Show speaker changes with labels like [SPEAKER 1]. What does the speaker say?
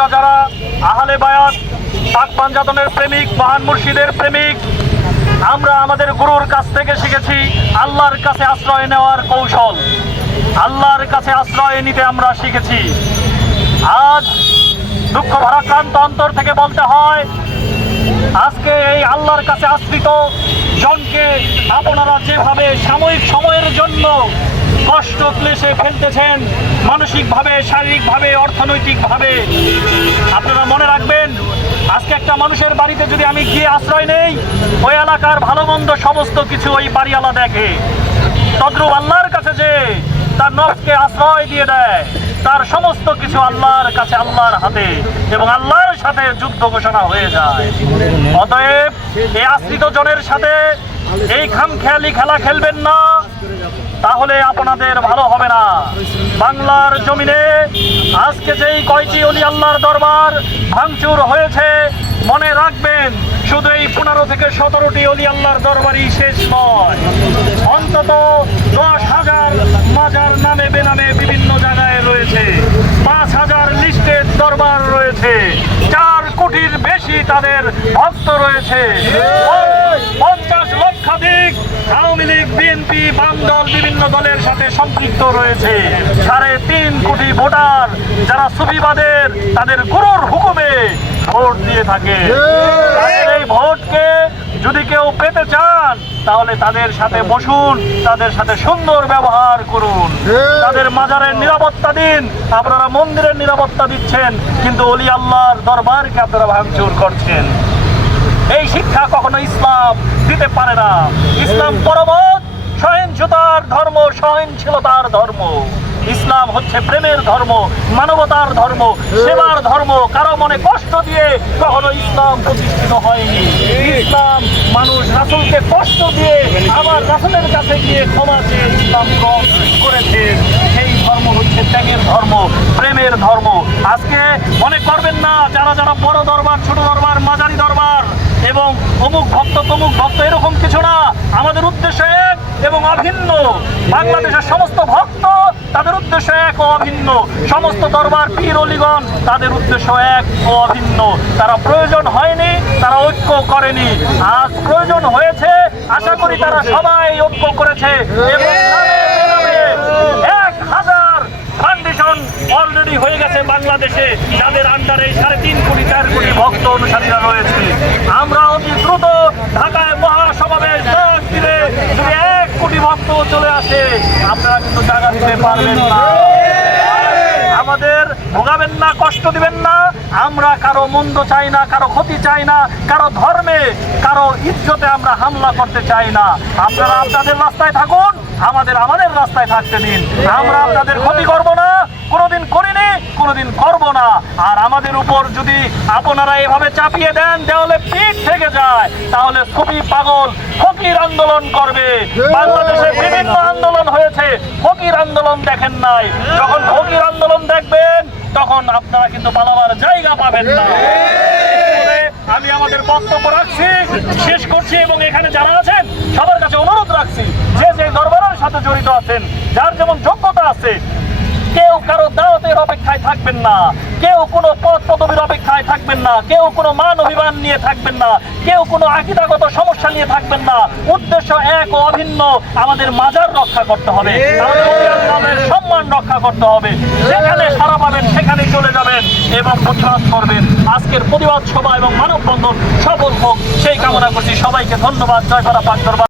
[SPEAKER 1] আমরা যারা আহলে বায়াত, পাক পাঞ্জাতনের প্রেমিক, মহান মুর্শিদের প্রেমিক, আমরা আমাদের গুরুর কাছ থেকে শিখেছি আল্লাহর কাছে আশ্রয় নেওয়ার কৌশল। আল্লাহর কাছে আশ্রয় নিতে আমরা শিখেছি। আজ দুঃখ ভারাক্রান্ত অন্তর থেকে বলতে হয়, আজকে এই আল্লাহর কাছে আশ্রিত জনকে আপনারা যেভাবে সাময়িক সময়ের জন্য কষ্ট ক্লেশে ফেলতেছেন মানসিকভাবে, শারীরিকভাবে, অর্থনৈতিকভাবে। আপনারা মনে রাখবেন, আজকে একটা মানুষের বাড়িতে যদি আমি গিয়ে আশ্রয় নেই, ওই এলাকার ভালো মন্দ সমস্ত কিছু ওই বাড়িওয়ালা দেখে। তদ্রুপ আল্লাহর কাছে যে তার নফসকে আশ্রয় দিয়ে দেয়, তার সমস্ত কিছু আল্লাহর কাছে আল্লাহর হাতে এবং আল্লাহর সাথে যুদ্ধ ঘোষণা হয়ে যায়। অতএব, এই আশ্রিত জনের সাথে এই খামখেয়ালি খেলা খেলবেন না। তাহলে আপনাদের ভালো হবে না। বাংলার জমিনে আজকে যেই কয়টি অলি আল্লাহর দরবার ভাঙচুর হয়েছে, মনে রাখবেন, শুধু এই পনেরো থেকে সতেরোটি অলি আল্লাহর দরবারই শেষ নয়। অন্তত দশ হাজার মাজার নামে বেনামে বিভিন্ন জায়গায় রয়েছে পাঁচ হাজার লিস্টের দরবার রয়েছে চার কোটির বেশি তাদের ভক্ত রয়েছে। পঞ্চাশ লক্ষাধিক আওয়ামী লীগ বিএনপি বাম দল বিভিন্ন দলের সাথে সম্পৃক্ত রয়েছে। সাড়ে তিন কোটি ভোটার যারা সুবিবাদের তাদের গুরুর হুকুমে ভোট দিয়ে থাকে। এই ভোটকে যদি কেউ পেতে চান তাহলে তাদের সাথে বসুন তাদের সাথে সুন্দর ব্যবহার করুন। তাদের মাজারের নিরাপত্তা দিন। আপনারা মন্দিরের নিরাপত্তা দিচ্ছেন কিন্তু অলি আল্লাহর দরবারকে আপনারা ভাঙচুর করছেন। এই শিক্ষা কখনো ইসলাম দিতে পারে না। ইসলাম পরমত সহিংসতার ধর্ম সহিংসীলতার ধর্ম। ইসলাম হচ্ছে প্রেমের ধর্ম, মানবতার ধর্ম, সেবার ধর্ম। কারও মনে কষ্ট দিয়ে কখনো ইসলাম প্রতিষ্ঠিত হয়নি। ইসলাম মানুষ রাসুলকে কষ্ট দিয়ে আবার রাসুলের কাছে গিয়ে ক্ষমা চেয়ে ইসলাম গ্রহণ করেছে। সেই ধর্ম হচ্ছে ত্যাগের ধর্ম, প্রেমের ধর্ম। আজকে মনে করবেন না, যারা যারা বড় দরবার, ছোট দরবার এবং অমুক ভক্ত, তমুক ভক্ত, এরকম কিছু না। আমাদের উদ্দেশ্য এক এবং অভিন্ন। বাংলাদেশের সমস্ত ভক্ত তাদের উদ্দেশ্য এক ও অভিন্ন। সমস্ত দরবার, পীর অলিগণ তাদের উদ্দেশ্য এক ও অভিন্ন। তারা প্রয়োজন হয়নি, তারা ঐক্য করেনি। আজ প্রয়োজন হয়েছে, আশা করি তারা সবাই ঐক্য করেছে। এবং অলরেডি হয়ে গেছে বাংলাদেশে। যাদের আন্ডারে সাড়ে তিন কোটি, চার কোটি ভক্ত অনুসারীরা রয়েছে। আমরা অতি দ্রুত ঢাকায় মহাসমাবেশ দশ দিনে যদি এক কোটি ভক্ত চলে আসে, আপনারা কিন্তু জায়গা দিতে পারবেন না। আমাদের ভোগাবেন না, কষ্ট দিবেন না। আমরা কারও মন্দ চাই না, কারও ক্ষতি চাই না, কারও ধর্মে, কারও ইজ্জতে আমরা হামলা করতে চাই না। আপনারা আপনাদের রাস্তায় থাকুন। আমাদের আমাদের রাস্তায় থাকতে দিন। আমরা আপনাদের ক্ষতি করব না, কোনোদিন করিনি, কোনোদিন করব না। আর আমাদের উপর যদি আপনারা এভাবে চাপিয়ে দেন, দেওয়ালে পিঠ থেকে যায়, তাহলে খুবই পাগল, ফকির আন্দোলন করবে। বাংলাদেশে বিভিন্ন আন্দোলন হয়েছে, ফকির আন্দোলন দেখেন নাই। যখন ফকির আন্দোলন দেখবেন, তখন আপনারা কিন্তু পালাবার জায়গা পাবেন না। আমি আমাদের বক্তব্য রাখছি, শেষ করছি এবং এখানে যারা আছেন সবার কাছে অনুরোধ রাখছি যে যে দরবারের সাথে জড়িত আছেন যার যেমন যোগ্যতা আছে কেউ কারও দাওয়াতের অপেক্ষায় থাকবেন না কেউ কোনো পদ পদবীর অপেক্ষায় থাকবেন না কেউ কোনো মান অভিমান নিয়ে থাকবেন না কেউ কোনো আকিদাগত সমস্যা নিয়ে থাকবেন না। উদ্দেশ্য এক ও অভিন্ন আমাদের মাজার রক্ষা করতে হবে সম্মান রক্ষা করতে হবে। যেখানে সারা পাবেন সেখানে চলে যাবেন এবং প্রতিবাদ করবেন। আজকের প্রতিবাদ সভা এবং মানববন্ধন সফল হোক সেই কামনা করছি সবাইকে। ধন্যবাদ জয় করা পাক